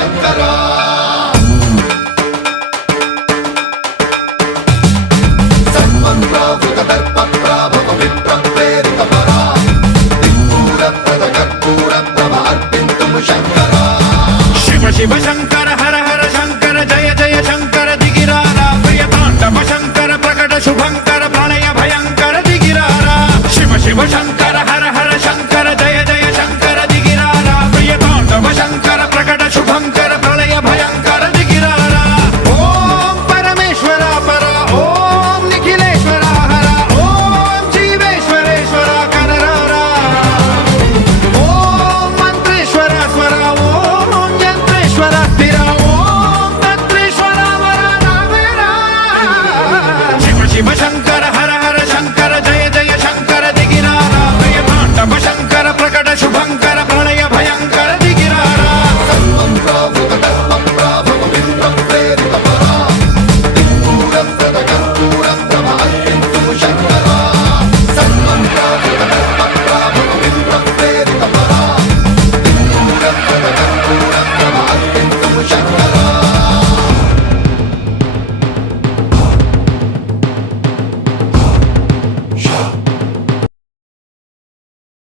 శంకర సన్మన్రావృత దర్ప ప్రాభవ విప్ర ప్రేరిత పరా దిక్పూర ప్రద కర్పూర ప్రభ అర్పింతుము శంకర శివ శివ శంకర హర హర శంకర జయ జయ శంకర దిగిరారా ప్రియ తాండవ శంకర ప్రకట శుభంకర ప్రణయ భయంకర దిగిరారా శివ శివ శంకర